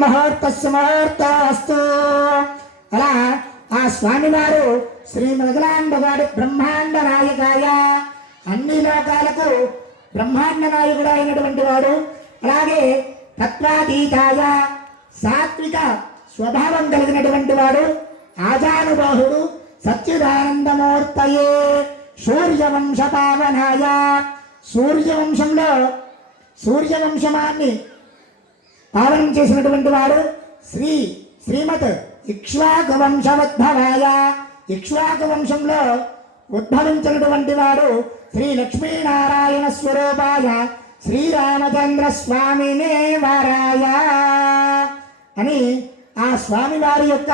ముహూర్తస్సు ముహూర్తస్తు అలా ఆ స్వామివారు శ్రీ మొదలాంబగాడు బ్రహ్మాండ నాయకాయ అన్ని లోకాలకు బ్రహ్మాండ నాయకుడు అయినటువంటి వాడు. అలాగే తత్వాతీతాయ సాత్విక స్వభావం కలిగినటువంటి వాడు. ఆజానుబాహుడు సత్యుదానందమూర్తయే సూర్యవంశ పావనాయ సూర్యవంశంలో సూర్యవంశమాన్ని పావనం చేసినటువంటి వాడు శ్రీ శ్రీమత్ ఇక్ష్వాకు వంశవద్భవాయ ఇక్ష్వాకు వంశంలో ఉద్భవించినటువంటి వాడు శ్రీ లక్ష్మీనారాయణ స్వరూపాయ శ్రీరామచంద్ర స్వామినే వారాయ అని ఆ స్వామి వారి యొక్క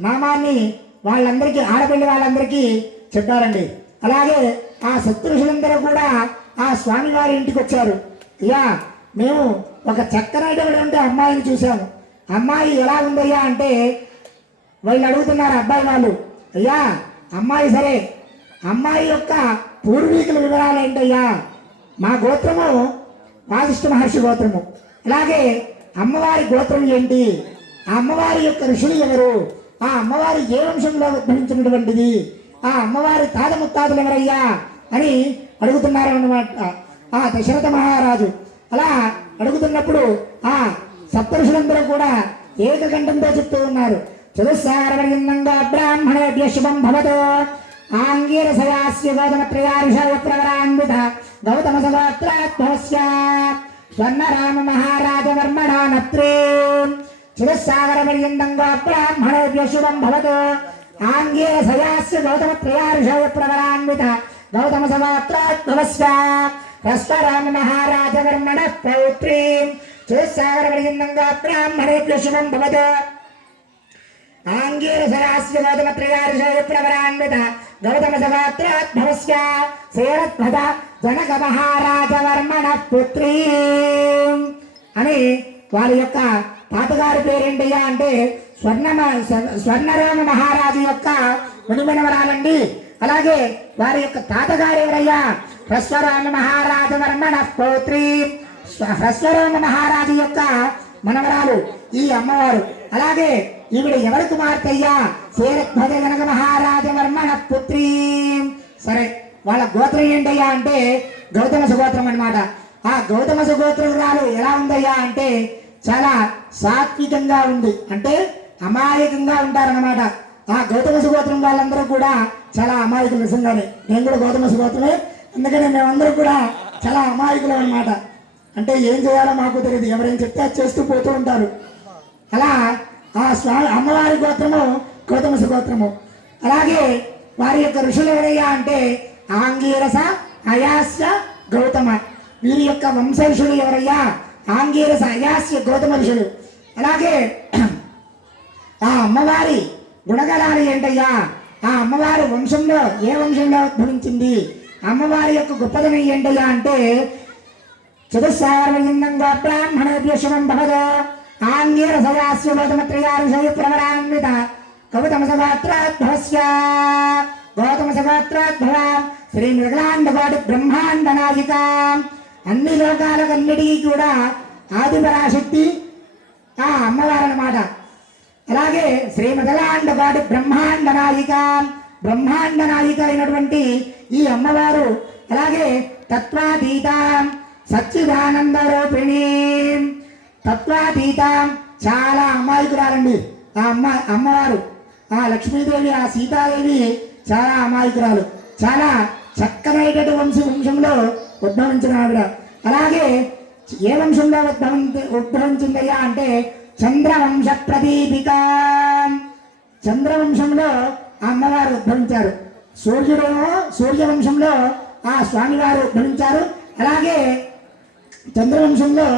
నామాన్ని వాళ్ళందరికీ ఆడపిల్లి వాళ్ళందరికీ చెప్పారండి. అలాగే ఆ సత్పురుషులందరూ కూడా ఆ స్వామివారి ఇంటికి వచ్చారు. ఇలా మేము ఒక చక్కనైనటువంటి అమ్మాయిని చూసాము అమ్మాయి ఎలా ఉందయ్యా అంటే వాళ్ళు అడుగుతున్నారు అబ్బాయి వాళ్ళు అయ్యా అమ్మాయి సరే అమ్మాయి యొక్క పూర్వీకుల వివరాలు ఏంటయ్యా? మా గోత్రము వాసిష్ఠ మహర్షి గోత్రము. అలాగే అమ్మవారి గోత్రం ఏంటి? ఆ అమ్మవారి యొక్క ఋషులు ఎవరు? ఆ అమ్మవారి ఏ వంశంలో ఉద్భవించినటువంటిది ఆ అమ్మవారి తాత ముత్తాతలు ఎవరయ్యా? అని అడుగుతున్నారు అన్నమాట ఆ దశరథ మహారాజు. అలా అడుగుతున్నప్పుడు ఆ సప్తరుషులందరూ కూడా ఏకకంఠంతో చెప్తూ ఉన్నారు. చతుస్సారవర్యంగా బ్రాహ్మణేభ్య శుభం భవతో. ఆంగీరసయాస్య గౌతమ త్రయారుషయ ప్రవరాన్విత గౌతమ సగోత్రాత్మస్య స్వర్ణరామ మహారాజవర్మణ నత్రే. చిరస్సాగరపర్యంతంగా బ్రాహ్మణేభ్య శుభం భవతో. ఆంగీరసయాస్య గౌతమ త్రయారుషయ ప్రవరాన్విత గౌతమ సగోత్రాత్మస్య రస్వరామ మహారాజవర్మణ పౌత్రీ. చిరస్సాగరపర్యంతంగా బ్రాహ్మణేభ్య శుభం భవత్ ఆంగీరసరాస్య గౌతమ త్రయార్షయ ప్రవరాన్విత గౌతమ సగాత్రాద్భవస్య సేరధ్వజ జనక మహారాజవర్మణ పుత్రీ. అని వారి యొక్క తాతగారి పేరేంటయ్యా అంటే స్వర్ణమ స్వర్ణరామ మహారాజు యొక్క మునిమనవరాలండి. అలాగే వారి యొక్క తాతగారు ఎవరయ్యా? హ్రస్వరాజు మహారాజు వర్మణ స్తోత్రి హ్రస్వరామ మహారాజు యొక్క మనవరాలు ఈ అమ్మవారు. అలాగే ఈవిడ ఎవరి కుమార్తె అయ్యా శేరధ్వజ జనక మహారాజవర్మణ పుత్రి. సరే వాళ్ళ గోత్రం ఏంటయ్యా అంటే గౌతమ సుగోత్రం అన్నమాట. ఆ గౌతమ సుగోత్రురాలు ఎలా ఉందయ్యా అంటే చాలా సాత్వికంగా ఉంది. అంటే అమాయకంగా ఉంటారన్నమాట. ఆ గౌతమ సుగోత్రం వాళ్ళందరూ కూడా చాలా అమాయకులు నిజంగానే. నేను కూడా గౌతమ సుగోత్రమే. అందుకని మేమందరూ కూడా చాలా అమాయకులు అన్నమాట. అంటే ఏం చేయాలో మాకు తెలియదు. ఎవరైనా చెప్తే అది చేస్తూ పోతూ ఉంటారు. అలా ఆ స్వామి అమ్మవారి గోత్రము గౌతమ గోత్రము. అలాగే వారి యొక్క ఋషులు ఎవరయ్యా అంటే ఆంగీరస అయాస్య గౌతమ. వీరి యొక్క వంశ ఋషులు ఎవరయ్యా? ఆంగీరస అయాస్య గౌతమ ఋషులు. అలాగే ఆ అమ్మవారి గుణగణాలు ఏంటయ్యా? ఆ అమ్మవారి వంశంలో ఏ వంశంలో ఉద్భవించింది? అమ్మవారి యొక్క గొప్పదనం ఏంటయ్యా అంటే చతుస్సార్వలింగంగా బ్రాహ్మణేభ్య శుభం భవదో ఆంగీరసయాస్య గౌతమత్రయారుషయ ప్రవరాన్విత గౌతమ సగాత్రాద్భవస్య గౌతమ సగాత్రాద్భవ శ్రీ మృగలాండవాడు బ్రహ్మాండ నాయిక అన్ని లోకాలకన్నిటికీ కూడా ఆదిపరాశక్తి ఆ అమ్మవారు అనమాట అలాగే శ్రీ మృగలాండవాడు బ్రహ్మాండ నాయిక బ్రహ్మాండ నాయిక అయినటువంటి ఈ అమ్మవారు అలాగే తత్వాతీత సచ్చిదానంద రూపిణి తత్వాతీత చాలా అమాయకురాలండి. ఆ అమ్మ అమ్మవారు ఆ లక్ష్మీదేవి ఆ సీతాదేవి చాలా అమాయకురాలు. చాలా చక్కనైనటువంటి వంశ వంశంలో ఉద్భవించిన ఆవిడ. అలాగే ఏ వంశంలో ఉద్భవించి ఉద్భవించిందయ్యా అంటే చంద్రవంశ ప్రదీపిక. చంద్రవంశంలో ఆ అమ్మవారు ఉద్భవించారు. సూర్యుడు సూర్యవంశంలో ఆ స్వామివారు ఉద్భవించారు. అలాగే చంద్రవంశంలో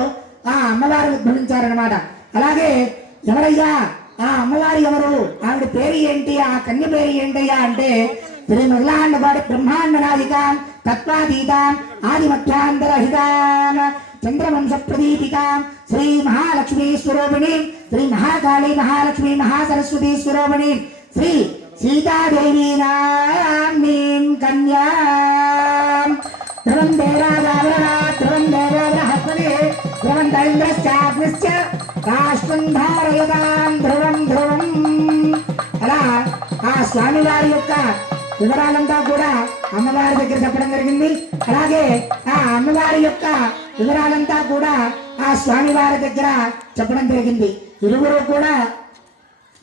ఆ అమ్మవారు ఉద్భవించారనమాట అలాగే ఎవరయ్యా? ఆ అమ్మవారు ఎవరు? ఆవిడ పేరు ఏంటి? ఆ కన్య పేరు ఏంటయ్యా అంటే శ్రీ మహిళాండపాటి బ్రహ్మాండ నాయిక తత్వాతీత ఆది చంద్రవంశ ప్రదీపిక శ్రీ మహాలక్ష్మీ స్వరూపిణి శ్రీ మహాకాళీ మహాలక్ష్మి మహాసరస్వతి స్వరూపిణి శ్రీ సీతాదేవి నామీం కన్యా. ధ్రువం దేవాదావరణ ధ్రువం దేవాదహస్పతి ధ్రువం దైంద్రశ్చాగ్నిశ్చ రాష్ట్రం ధారయతాం ధ్రువం ధ్రువం. అలా ఆ స్వామివారి యొక్క వివరాలంతా కూడా అమ్మవారి దగ్గర చెప్పడం జరిగింది. అలాగే ఆ అమ్మవారి యొక్క వివరాలంతా కూడా ఆ స్వామివారి దగ్గర చెప్పడం జరిగింది. ఇరువురు కూడా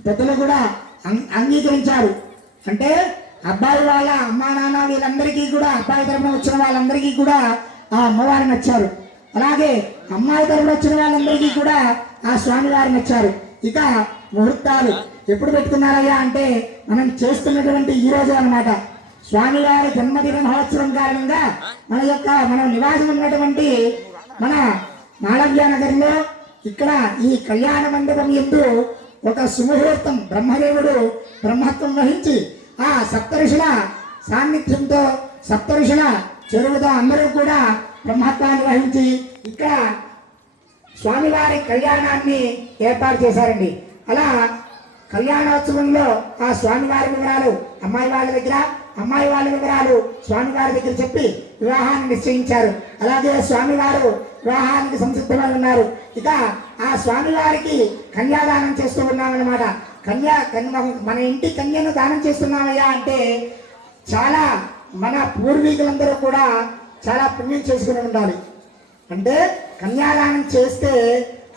పెద్దలు కూడా అంగీకరించారు. అంటే అబ్బాయి వాళ్ళ అమ్మా నాన్న వీళ్ళందరికీ కూడా అబ్బాయి తరపున వచ్చిన వాళ్ళందరికీ కూడా ఆ అమ్మవారు నచ్చారు. అలాగే అమ్మాయి తరపున వచ్చిన వాళ్ళందరికీ కూడా ఆ స్వామివారు నచ్చారు. ఇక ముహూర్తాలు ఎప్పుడు పెట్టుకున్నారయ్యా అంటే మనం చేస్తున్నటువంటి ఈ రోజు అన్నమాట. స్వామివారి జన్మదిన మహోత్సవం కారణంగా మన యొక్క మనం నివాసం ఉన్నటువంటి మన మాళవ్య నగర్లో ఇక్కడ ఈ కళ్యాణ మండపం ఎందు ఒక సుముహూర్తం. బ్రహ్మదేవుడు బ్రహ్మత్వం వహించి ఆ సప్తఋషుల సాన్నిధ్యంతో సప్తఋషుల చెరువుతో అందరూ కూడా బ్రహ్మత్వాన్ని వహించి ఇక్కడ స్వామివారి కళ్యాణాన్ని ఏర్పాటు చేశారండి. అలా కళ్యాణోత్సవంలో ఆ స్వామివారి వివరాలు అమ్మాయి వాళ్ళ దగ్గర అమ్మాయి వాళ్ళ వివరాలు స్వామివారి దగ్గర చెప్పి వివాహాన్ని నిశ్చయించారు. అలాగే స్వామివారు వివాహానికి సంసిద్ధమై ఉన్నారు. ఇక ఆ స్వామివారికి కన్యాదానం చేస్తూ ఉన్నామన్నమాట. కన్యా కన్య మన ఇంటి కన్యను దానం చేస్తున్నామయ్యా అంటే చాలా మన పూర్వీకులందరూ కూడా చాలా పుణ్యం చేసుకుని ఉండాలి. అంటే కన్యాదానం చేస్తే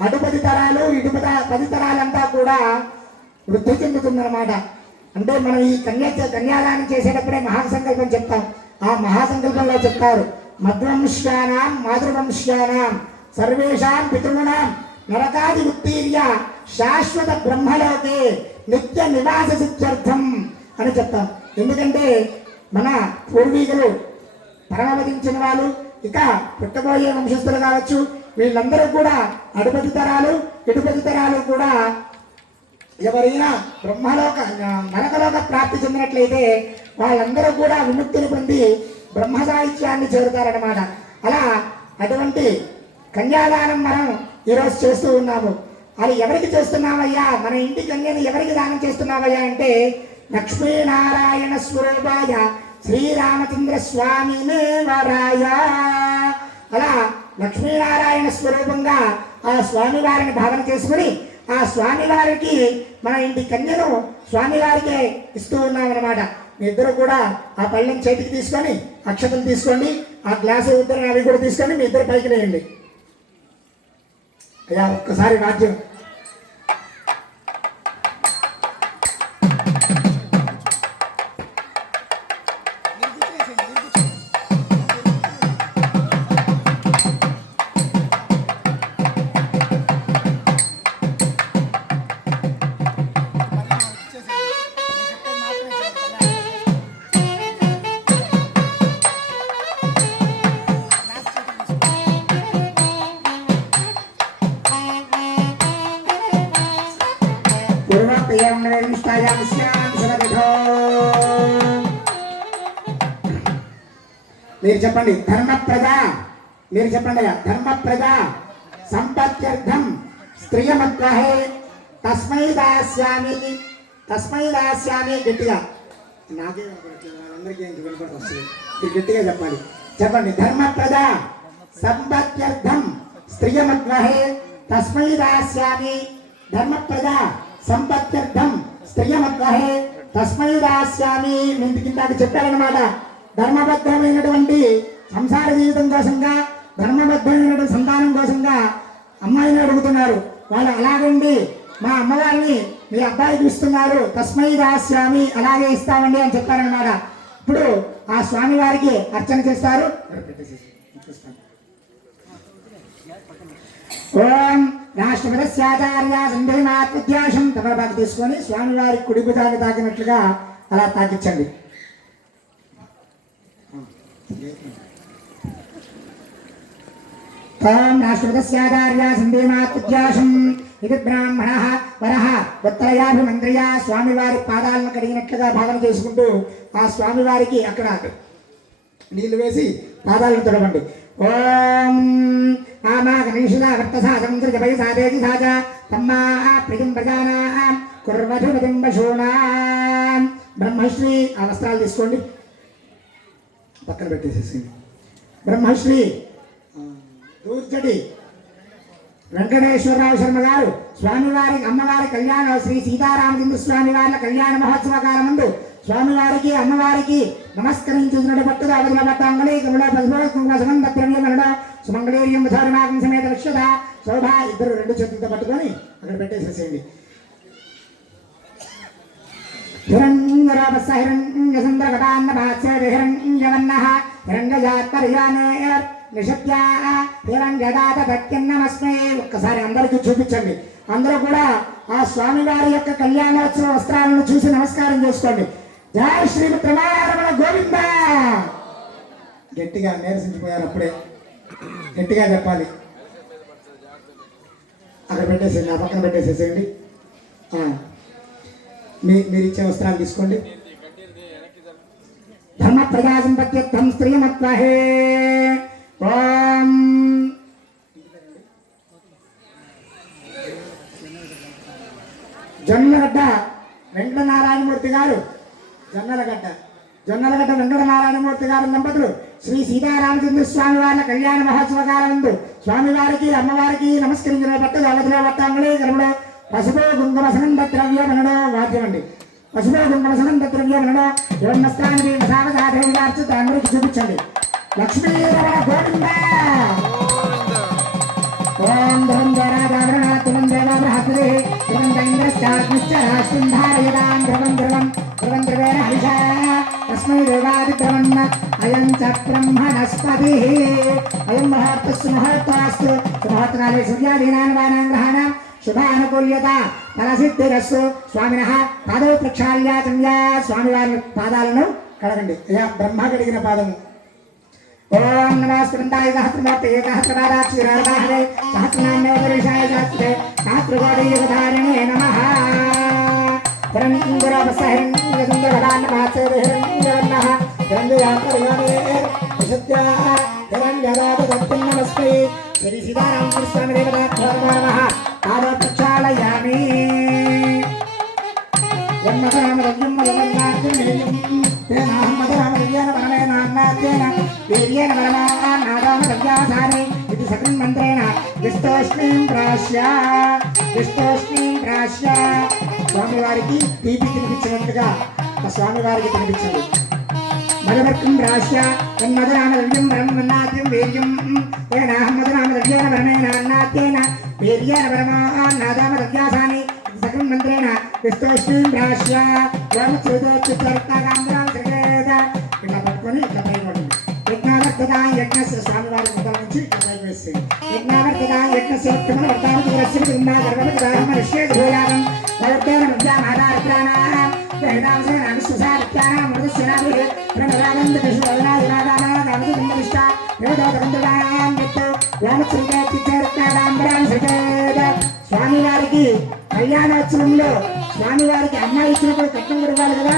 అటు పది తరాలు ఇటు పద పది తరాలంతా కూడా వృద్ధి చెందుతుందన్నమాట. అంటే మనం ఈ కన్యా కన్యాదానం చేసేటప్పుడే మహాసంకల్పం చెప్తాం. ఆ మహాసంకల్పంలో చెప్తారు. మధ్వంశ్యానాం మాతృవంశ్యానాం సర్వేషాం పితృణాం నరకాది ఉత్తీర్య శాశ్వత బ్రహ్మలోకే నిత్య నివాస సిద్ధ్యర్థం అని చెప్తాం ఎందుకంటే మన పూర్వీకులు పరమవదించిన వాళ్ళు ఇక పుట్టబోయే వంశస్థులు కావచ్చు వీళ్ళందరూ కూడా అడుపతి తరాలు ఇటుపతి తరాలు కూడా ఎవరైనా బ్రహ్మలోక నరకలోక ప్రాప్తి చెందినట్లయితే వాళ్ళందరూ కూడా విముక్తిని పొంది బ్రహ్మ సాహిత్యాన్ని చేరుతారనమాట అలా అటువంటి కన్యాదానం మనం ఈరోజు చేస్తూ ఉన్నాము. అది ఎవరికి చేస్తున్నామయ్యా? మన ఇంటి కన్యను ఎవరికి దానం చేస్తున్నామయ్యా అంటే లక్ష్మీనారాయణ స్వరూపాయ శ్రీరామచంద్ర స్వామి వరాయ అలా లక్ష్మీనారాయణ స్వరూపంగా ఆ స్వామివారిని భావన చేసుకుని ఆ స్వామివారికి మన ఇంటి కన్యను స్వామివారికే ఇస్తూ ఉన్నామన్నమాట. మీ ఇద్దరు కూడా ఆ పళ్ళని చేతికి తీసుకొని అక్షతలు తీసుకోండి ఆ గ్లాసు ఇద్దరు అవి కూడా తీసుకొని మీ ఇద్దరు పైకి లేయండి. అయ్యా ఒక్కసారి రాజ్యం పూర్వప్రియం నిర్మిష్టాయాం స్యాం శుభదిఠో మీరు చెప్పండి ధర్మప్రద మీరు చెప్పండి ధర్మప్రద సంపత్యర్థం స్త్రియమత్వహే తస్మై దాస్యామి తస్మై దాస్యామి గట్టిగా. నాకే అందరికీ వినపడి వస్తుంది. మీరు గట్టిగా చెప్పాలి చెప్పండి ధర్మప్రద సంపత్యర్థం స్త్రియమత్వహే తస్మై దాస్యామి ధర్మప్రద సంపత్యర్థం స్త్రియమత్వహే తస్మై దాస్యామి నేను కింద చెప్పారనమాట ధర్మబద్ధమైనటువంటి సంసార జీవితం కోసంగా ధర్మబద్ధమైనటువంటి సంతానం కోసంగా అమ్మాయిని అడుగుతున్నారు. వాళ్ళు అలాగండి మా అమ్మవారిని మీ అబ్బాయికి ఇస్తున్నారు. తస్మై దాస్యామి అలాగే ఇస్తామండి అని చెప్పారనమాట ఇప్పుడు ఆ స్వామి వారికి అర్చన చేస్తారు. ఓం రాష్ట్రపతిశ్చాచార్య సందేమాత్మధ్యాసం తమలపాకు తీసుకొని స్వామివారి కుడి భుజాన్ని తాకినట్లుగా అలా తాకించండి. ఓం రాష్ట్రపతిశ్చాచార్య సందేమాత్మధ్యాసం ఇది బ్రాహ్మణ వరహ ఉత్తరయాభిమంత్రియ స్వామివారి పాదాలను కడిగినట్లుగా భావన చేసుకుంటూ ఆ స్వామివారికి అక్కడ నీళ్ళు వేసి పాదాలను తొడవండి. ఓం ఆమా తమ్మా ప్రియం ప్రజానా కుర్వధుమతిం పశూనా. బ్రహ్మశ్రీ ఆ వస్త్రాలు తీసుకోండి. పక్కన పెట్టేసేసింది బ్రహ్మశ్రీ దూర్జటి వెంకటేశ్వరరావు శర్మ గారు స్వామివారి అమ్మవారి కళ్యాణ శ్రీ సీతారామచంద్ర స్వామి వారి కళ్యాణ మహోత్సవ కాలమందు స్వామివారికి అమ్మవారికి నమస్కరించుకున్నట్టు పట్టుదల అవధుల పట్టాంగళి కమల పద్మోత్సవంగ సుమంగళీర్యం ధర్మాగం సమేత లక్ష్యత శోభ ఇద్దరు రెండు చేతులతో పట్టుకొని అక్కడ పెట్టేసేసేయండి. హిరణ్యరాపస్స హిరణ్యసుందరకటాన్నభాస్య హిరణ్యవన్న హిరణ్యజాత్మరియానే నిషత్యా. హిరణ్యదాత దత్యన్నమస్మే ఒక్కసారి అందరికీ చూపించండి. అందరూ కూడా ఆ స్వామివారి యొక్క కళ్యాణోత్సవ వస్త్రాలను చూసి నమస్కారం చేసుకోండి. జయ శ్రీ ప్రమారమణ గోవింద. గట్టిగా నీరసించిపోయారు అప్పుడే. గట్టిగా చెప్పాలి. అక్కడ పెట్టేసేయండి ఆ పక్కన పెట్టేసేసేయండి. మీ మీరు ఇచ్చే వస్త్రాలు తీసుకోండి. ధర్మ ప్రజా సంపత్యర్థం స్త్రీమత్వహే ఓం. జొన్నలగడ్డ వెంకటనారాయణమూర్తి గారు జొన్నలగడ్డ జొన్నలగడ్డ వెంకటనారాయణమూర్తి గారు దంపతులు. శ్రీ సీతారామచంద్ర స్వామి వారి కళ్యాణ మహోత్సవ కాలందు స్వామివారికి అమ్మవారికి నమస్కరించిన పట్టు అవధిలో పట్టాంగులే గర్భుడు పసుపు కుంకుమ సనంద ద్రవ్యమనడో వాద్యమండి. పసుపు కుంకుమ సనంద ద్రవ్యమనడో యోన్నస్థానికి సావధాదేవిగార్చు అందరికి చూపించండి. లక్ష్మీ గోవింద! ఓం ధ్రువం దేవాదావరణాత్మం దేవ బృహస్పతి ధ్రువం దైంద్రశ్చాగ్నిశ్చ రాష్ట్రం ధారయదాం ధ్రువం ధ్రువం ధ్రువం ధ్రువేణ హరిషా తస్మై దేవాదిధ్రువన్న అయం చ బ్రహ్మణస్పతి అయం మహోత్తస్సు మహోత్తాస్తు సుమహోత్తకాలే సూర్యాదీనాన్ వానాం శుభానుకూల్యత ఫలసిద్ధిరస్సు స్వామిన పాదవ ప్రక్షాళ్యా చంద్యా స్వామివారి పాదాలను కడగండి। అయ్యా బ్రహ్మ కడిగిన పాదము. ఓం నమో స్కందాయ సహస్రమూర్తి సహస్రపాదాక్షిరాధారే సహస్రనామ్నే పురుషాయ శాస్త్రే సహస్రకోటియుగధారిణే నమః హిరణ్యసుందరదాన్నమాచేరిహిరణ్యవర్ణः హిరణ్యయాపరిగానే విశద్యా హిరణ్యరాజదత్తం నమస్మై శ్రీ సీతారామ స్వామి దేవతాభ్యో నమః పాదో ప్రక్షాళయామి జన్మరామరవ్యం వదవన్నార్జునేయం తేనాహమ్మదరామరవ్యేన పరమేనాన్నాద్యేన వీర్యేన పరమాన్నాదామరవ్యాసానే ఇది సకృన్ మంత్రేణ విష్టోష్ణీం ప్రాశ్య విష్టోష్ణీం ప్రాశ్య స్వామివారికి తీపి తినిపించినట్టుగా ఆ స్వామివారికి తినిపించండి మదవర్కం రాశ్య తన్మదరామద్రవ్యం వరం వన్నాద్యం వీర్యం. ఏనాహం మదరామద్రవ్యేన వరణేన అన్నాద్యేన వీర్యేన పరమాన్నాదామరవ్యాసాని సకం మంత్రేణ విస్తోష్ణీం రాశ్య. ఇట్లా పట్టుకొని ఇట్లా యజ్ఞస్య స్వామివారి ముఖం నుంచి ఇట్లా పైకి యజ్ఞస్య ఉత్తమ రస్య బింబా గర్భవతి ఋష్యే భూయానం స్వామివారికి కళ్యాణోత్సవంలో స్వామివారికి అమ్మాయి ఇచ్చినప్పుడు కట్నం ఇవ్వాలి కదా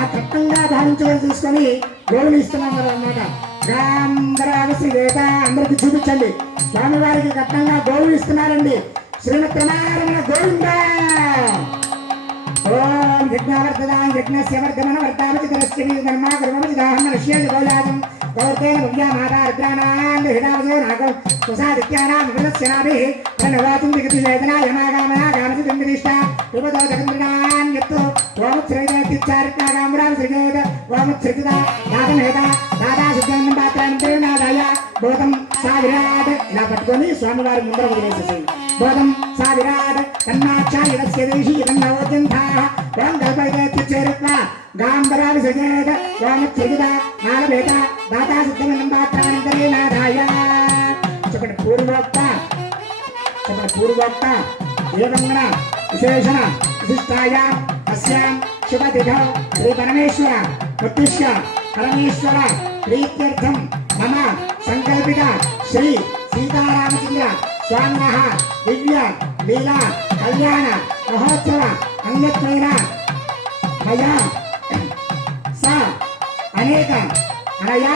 ఆ కట్నంగా భావించడం చూసుకొని గోవులు ఇస్తున్నారు అనమాట రామ్ శ్రీ వేద అందరికి చూపించండి. స్వామివారికి కట్నంగా గోవులు ఇస్తున్నారండి. శ్రీమతి నారాయణ ఓం యజ్ఞావర్ధదాం యజ్ఞస్య వర్ధమన వర్ధామతి తరస్యమి ధర్మ కర్మమి గౌర్తేన భవ్యా మాతా రుద్రాణాం హిడావజో నాగం సుసాదిత్యానాం విమలస్యనాభిః ప్రణవాతుం విగతి వేదనా యమాగామనా గామతి దింబిదిష్ట విపదో జగంద్రగాన్ యత్తు ఓముత్సృజేతిచ్చారిత్నాగాంబరాం సృజేత ఓముత్సృజిత నాదమేత దాదా సిద్ధాంతం భూతం సా విరాట్ ఇలా పట్టుకొని స్వామివారి ముందర వదిలేసేసి బోధం సా విరాట్ తన్నాక్షాయుధస్య దేశీ తన్నోద్యంతాః ఓం కల్పయతే చేరుత్వ గాంబరావి సజేత ఓం చెగిద నాలభేత దాతా సిద్ధమనం పాత్రాంతరేణాదాయ చెప్పండి పూర్వోక్త చెప్పండి పూర్వోక్త ఏవంగణ విశేషణ విశిష్టాయ అస్యాం శుభతిథ శ్రీ పరమేశ్వర ప్రత్యుష్య పరమేశ్వర ప్రీత్యర్థం మమ సంకల్పిత శ్రీ సీతారామచంద్ర ಶ್ಯಾಮಹ ದಿವ್ಯ ಲೀಲಾ ಕಲ್ಯಾಣ ಮಹೋತ್ಸವ ಅಂಗತ್ವೈರ ಭಯ ಸ ಅನೇಕ ಅನಯ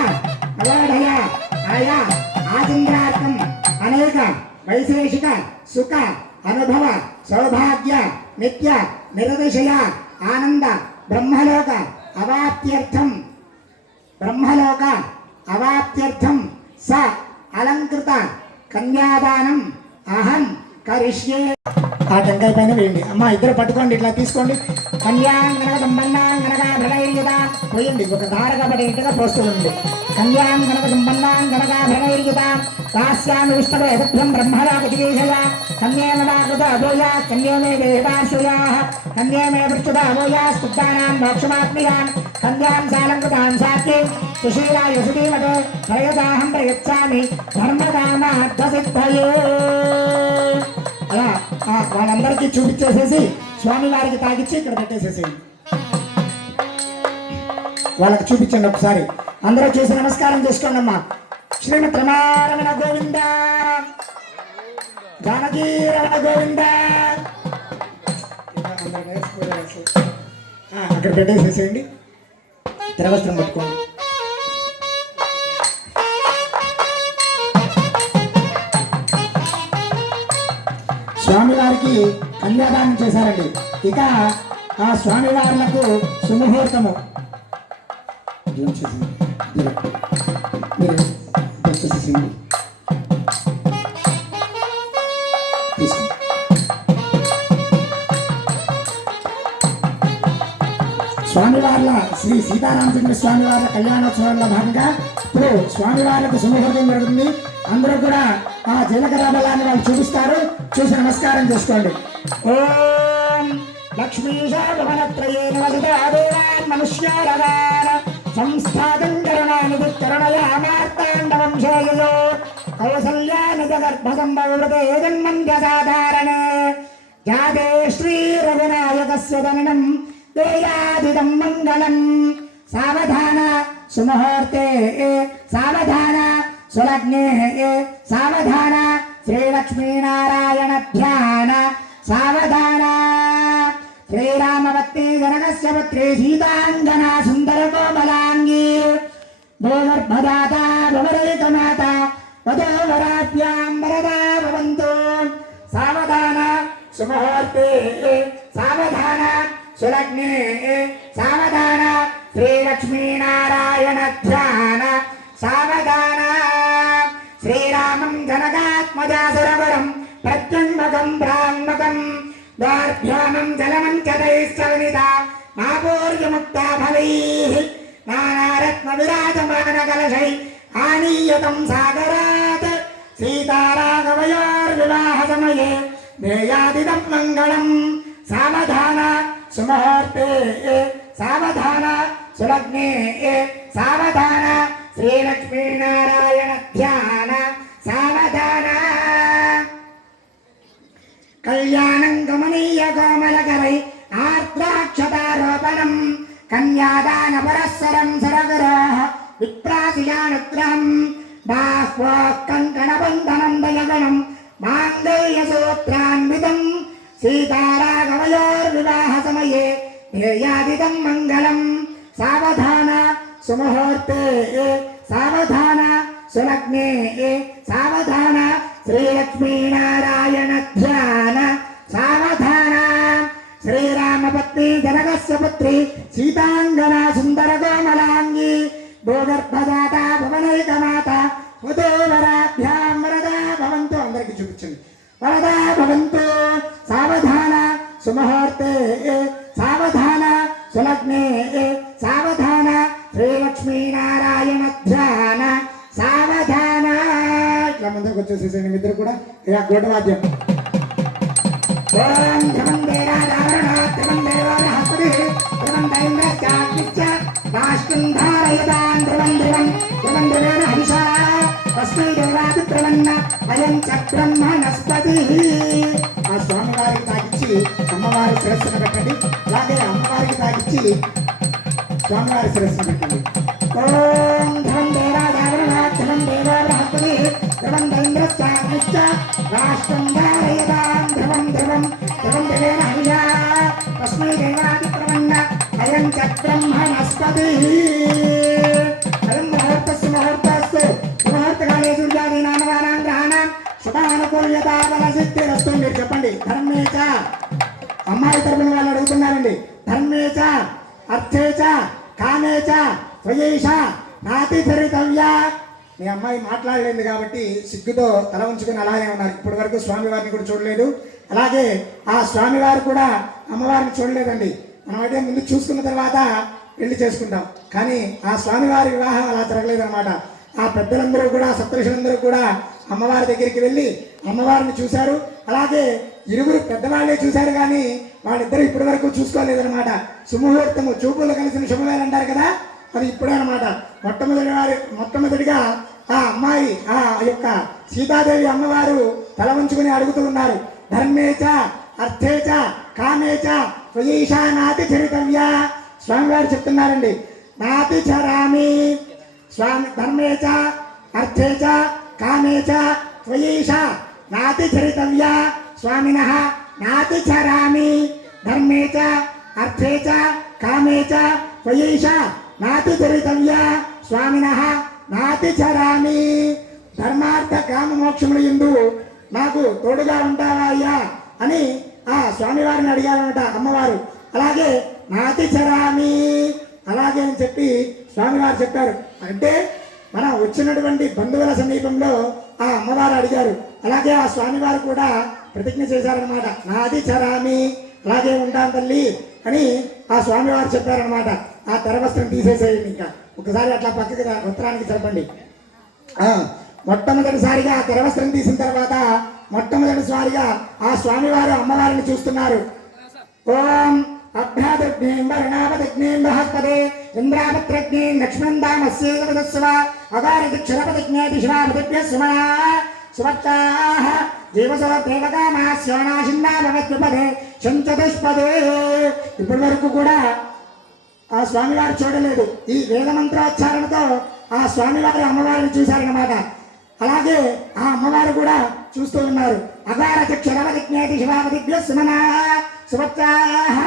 ಅವಾಢಯ ಅನಯ ಆದಿಂದ್ರಾರ್ಥಂ ಅನೇಕ ವೈಶೇಷಿಕ ಸುಖ ಅನುಭವ ಸೌಭಾಗ್ಯ ನಿತ್ಯ ನಿರತಿಶಯ ಆನಂದ ಬ್ರಹ್ಮಲೋಕ ಅವಾಪ್ತ್ಯರ್ಥಂ ಬ್ರಹ್ಮಲೋಕ ಅವಾಪ್ತ್ಯರ್ಥಂ ಸ ಅಲಂಕೃತ కన్యాదానం అహం కరిష్యే ఆ టెంకాయ పైన వేయండి. అమ్మ ఇద్దరు పట్టుకోండి ఇట్లా తీసుకోండి. కన్యాంగనక దుంబన్నాంగనక భృణైర్యుత పోయండి ఒక ధారగా పడేట్టుగా పోస్తుంది కన్యాంగనక దుంబన్నాంగనక భృణైర్యుత దాస్యామి విష్ణవే సత్యం బ్రహ్మరాగతికేశయ కన్యేమదాకృత అభోయ కన్యేమే దేవాశ్రయా కన్యేమే పృచ్ఛుత అభోయ స్తుద్ధానాం మోక్షమాత్మయాన్ కన్యాం సాలంకృతాం సాత్యం సుశీలాయ ప్రయచ్చామి. ధర్మకామార్థసిద్ధయే అలా ఆ వాళ్ళందరికీ చూపించేసేసి స్వామి వారికి తాగిచ్చి ఇక్కడ పెట్టేసేసేయండి వాళ్ళకి చూపించండి ఒకసారి. అందరూ చూసి నమస్కారం చేసుకోండి అమ్మా. శ్రీమతి రమారమణ గోవింద. జానకీ రమణ గోవింద. అక్కడ పెట్టేసేసేయండి. తిరవస్త్రం పట్టుకోండి. స్వామివారికి కన్యాదానం చేశారండి. ఇక ఆ స్వామివార్లకు సుముహూర్తము. స్వామివార్ల శ్రీ సీతారామచంద్ర స్వామివార్ల కళ్యాణోత్సవంలో భాగంగా ఇప్పుడు స్వామివార్లకు సుముహూర్తం జరుగుతుంది. అందరూ కూడా ఆ జీలకర్ర బలాన్ని వాళ్ళు చూపిస్తారు. చూసి నమస్కారం చేసుకోండి. ఓం లక్ష్మీశా భవనత్రయేణ దేవాన్ మనుష్యారగాన సంస్థాతం కరుణాని కరుణయామార్తాండవం జాతే శ్రీ జననం దేయాదిదం మంగళం. సావధాన సుముహూర్తే సావధాన సులగ్నే సావధాన శ్రీలక్ష్మీనారాయణ ధ్యాన సావధాన. శ్రీరామవత్తే జనకస్య పుత్రే సీతాంగనా సుందర కోమలాంగీ భూగర్భదాత భువరైకమాత వధోవరాభ్యాం వరదా భవంతు. సావధాన సుముహూర్తే సావధాన సులగ్నే సావధాన శ్రీలక్ష్మీనారాయణ ధ్యాన సావధాన శ్రీరామం జనకాత్మజాసురవరం ప్రత్యంగకం బ్రాహ్మకం దార్భ్యానం జలమంచతైశ్చవనిత మాపూర్యముక్తా ఫలైః నానారత్న విరాజమాన కలశై ఆనీయతం సాగరాత్ సీతారాఘవయోర్వివాహ సమయే నేయాదిదం మంగళం సావధాన సుముహూర్తే సావధాన సులగ్నే సావధాన శ్రీలక్ష్మీనారాయణ ధ్యాన సావధాన కళ్యాణం గమనీయ కోమలకరై ఆర్ద్రాక్షతారోపణం కన్యాదాన పరస్పరం సరగరో విప్రాసియానుగ్రహం బాహ్వో కంకణబంధనం దయగణం మాంగళ్యసూత్రాన్వితం సీతారాఘవయోర్వివాహ సమయే ధ్యేయాదిదం మంగళం సావధాన సుముహూర్తే సావధాన సులగ్నే సావధాన శ్రీలక్ష్మీనారాయణ ధ్యాన సావధాన శ్రీరామపత్ని జనకస్య పుత్రి సీతాంగనా సుందర కోమలాంగి భూగర్భదాత భువనైకమాత వధూవరాభ్యాం వరదా భవంతు అందరికి చూపించండి। వరదా భవంతు సావధాన సుముహూర్తే సావధాన సులగ్నే సావధాన శ్రీలక్ష్మీనారాయణ ధ్యాన హవిషా తస్మై దేవాది ధ్రువన్న అయం చ బ్రహ్మణస్పతి ఆ స్వామివారికి తాకిచ్చి అమ్మవారి శిరస్సును పెట్టండి అలాగే అమ్మవారికి తాకిచ్చి స్వామివారి శిరస్సును పెట్టండి ఓ దైంద్రశ్చాగ్నిశ్చ రాష్ట్రం ధారయతాన్ ధ్రువం ధ్రువం ధ్రువం ధ్రువేణ హవిషా తస్మై దేవాది ధ్రువన్న అయం చ బ్రహ్మణస్పతి అయం ముహూర్తస్సు ముహూర్తస్సు ముహూర్తకాలే సూర్యాది నామవానాం గ్రహాణం శుభానుకూల్యత బల మీరు చెప్పండి. ధర్మేచ అమ్మాయి తరపున వాళ్ళు అడుగుతున్నారండి. ధర్మేచ అర్థేచ కామేచ స్వయేష నాతిధరితవ్య మీ అమ్మాయి మాట్లాడలేదు కాబట్టి సిగ్గుతో తల ఉంచుకుని అలాగే ఉన్నారు. ఇప్పటి వరకు స్వామివారిని కూడా చూడలేదు. అలాగే ఆ స్వామివారు కూడా అమ్మవారిని చూడలేదండి. మనమైతే ముందు చూసుకున్న తర్వాత పెళ్ళి చేసుకుంటాం. కానీ ఆ స్వామివారి వివాహం అలా జరగలేదన్నమాట. ఆ పెద్దలందరూ కూడా సప్తరుషులందరూ కూడా అమ్మవారి దగ్గరికి వెళ్ళి అమ్మవారిని చూశారు. అలాగే ఇరువురు పెద్దవాళ్ళే చూశారు కానీ వాళ్ళిద్దరూ ఇప్పటి వరకు చూసుకోలేదన్నమాట. సుముహూర్తము చూపులు కలిసిన శుభమేనంటారు అంటారు కదా? అది ఇప్పుడే అనమాట మొట్టమొదటి మొట్టమొదటిగా ఆ అమ్మాయి ఆ యొక్క సీతాదేవి అమ్మవారు తల వంచుకుని అడుగుతూ ఉన్నారు. ధర్మేచ అర్థేచ కామేచ త్వయీషా నాతి చరితవ్య. స్వామివారు చెప్తున్నారండి. నాతి చరామి స్వామి ధర్మేచ అర్థేచ కామేచ త్వయీష నాతి చరితవ్య. స్వామిన నాతి చరామి ధర్మేచ అర్థేచ కామేచ త్వయీష నాతి చరితవ్య స్వామిన నాతి చరామి ధర్మార్థ కామ మోక్షములు ఎందు నాకు తోడుగా ఉంటావా అయ్యా అని ఆ స్వామివారిని అడిగారనమాట అమ్మవారు. అలాగే నాతి చరామి అలాగే అని చెప్పి స్వామివారు చెప్పారు. అంటే మనం వచ్చినటువంటి బంధువుల సమీపంలో ఆ అమ్మవారు అడిగారు. అలాగే ఆ స్వామివారు కూడా ప్రతిజ్ఞ చేశారనమాట నాది చరామి అలాగే ఉంటాను తల్లి అని ఆ స్వామివారు చెప్పారనమాట ఆ తెరవస్త్రం తీసేసేయండి ఇంకా. ఒకసారి అట్లా పక్కకి రా- ఉత్తరానికి జరపండి ఆ, మొట్టమొదటిసారిగా తెరవస్త్రం తీసిన తర్వాత మొట్టమొదటిసారిగా ఆ స్వామివారు అమ్మవారిని చూస్తున్నారు. ఓం అభ్యాదగ్నేం వరుణాపదగ్నేం బృహస్పదే ఇంద్రాపత్రగ్నేం లక్ష్మణామస్యేదస్వ అగారదిక్షరపదగ్నేతి శివాపదిభ్య సుమనా సువర్చాః జీవసో దేవకామాస్యోనాశిన్నా భవత్యుపదే శంచతుష్పదే. ఇప్పటి వరకు కూడా ఆ స్వామివారు చూడలేదు. ఈ వేదమంత్రాచారణతో ఆ స్వామివారి అమ్మవారిని చూశారన్నమాట. అలాగే ఆ అమ్మవారు కూడా చూస్తూ ఉన్నారు. అగార చక్షరవదిజ్ఞేతి శివావదిభ్య సుమనా సుభక్తాః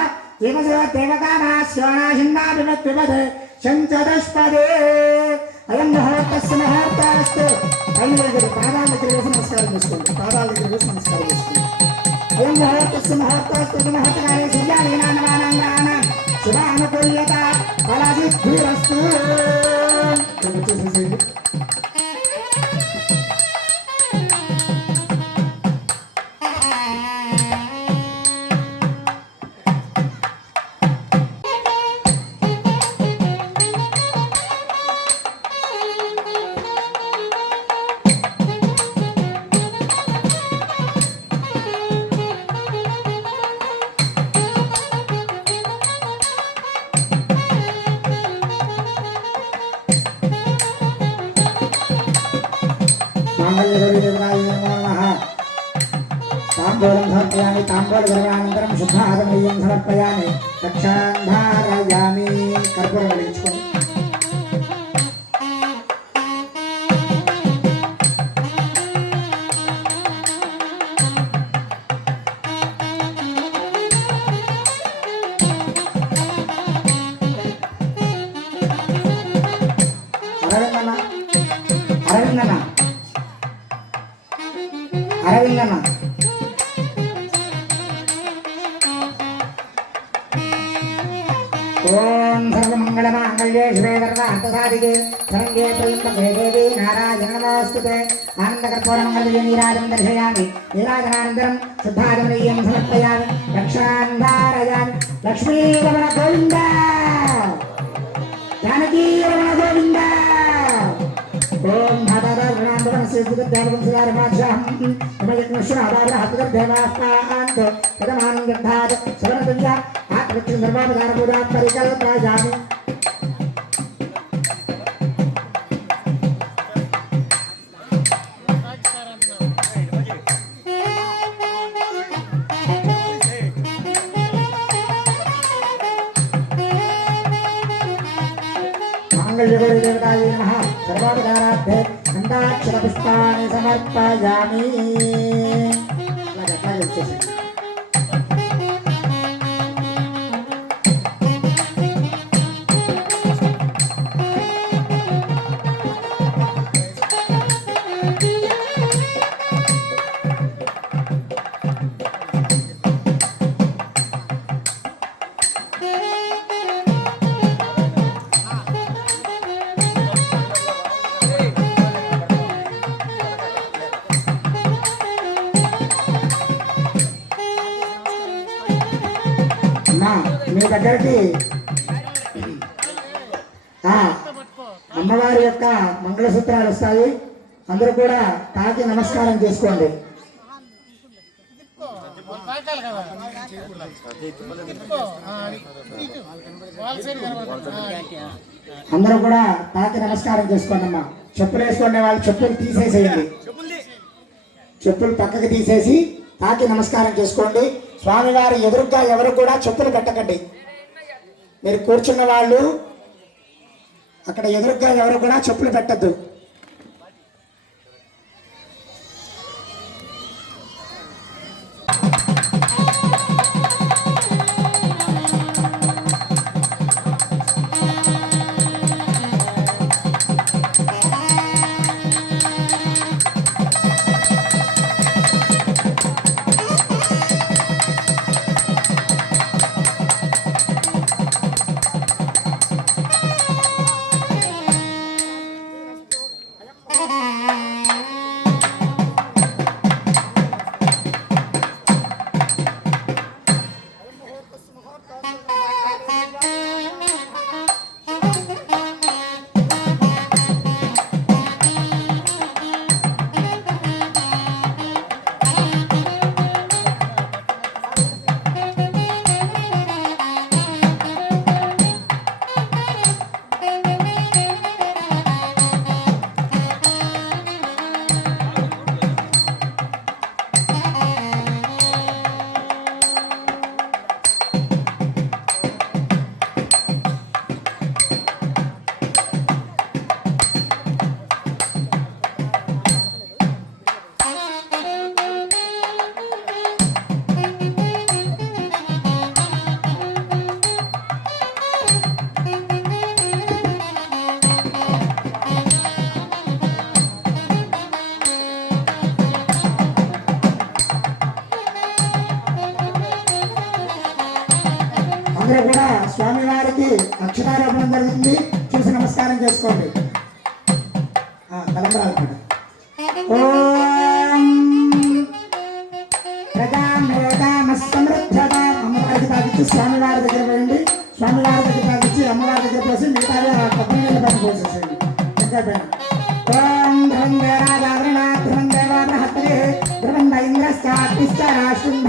దేవదేవ దేవకామాస్యోనాశిన్నాభిమత్విపదే శంచదష్పదే. అయం ముహూర్తస్సు ముహూర్తాస్తు పైన దగ్గర పాదాల దగ్గర వేసి నమస్కారం చేసుకోండి పాదాల దగ్గర వేసి నమస్కారం చేసుకోండి అయం ముహూర్తస్సు ముహూర్తాస్తు సమర్పయామి రక్షాంధారయామి కర్పూరం వెలిగించుకోండి जय देवी नारायण नमोस्तुते आनन्दकर्पूरमङ्गलवीराजं दर्शयामि लीलाजनानन्तरं शुद्धाजमनीयं समर्पयामि रक्षान्धारयामि लक्ष्मीरमणगोविन्द जानकीरमणगोविन्द ॐ भादादारुणान्दरंसिद्धिर्धर्मसुधारमाक्षाहन्तमयज्ञश्वादारहस्तदेवास्तान्त प्रथमानन्दधात् सर्वसंज्ञा आत्मचिन्दर्वापदारपूजात् परिकल्पयामि అండాక్షర పుష్పాన్ని సమర్పయామి అలాగే వచ్చేసి దగ్గరికి. అమ్మవారి యొక్క మంగళసూత్రాలు వస్తాయి. అందరూ కూడా తాకి నమస్కారం చేసుకోండి. అందరూ కూడా తాకి నమస్కారం చేసుకోండి అమ్మా. చెప్పులు వేసుకునే వాళ్ళు చెప్పులు తీసేసేయండి. చెప్పులు పక్కకి తీసేసి తాకి నమస్కారం చేసుకోండి. స్వామివారి ఎదురుగా ఎవరు కూడా చెప్పులు పెట్టకండి. మీరు కూర్చున్న వాళ్ళు అక్కడ ఎదురుగా ఎవరు కూడా చెప్పులు పెట్టద్దు. that, Ashley?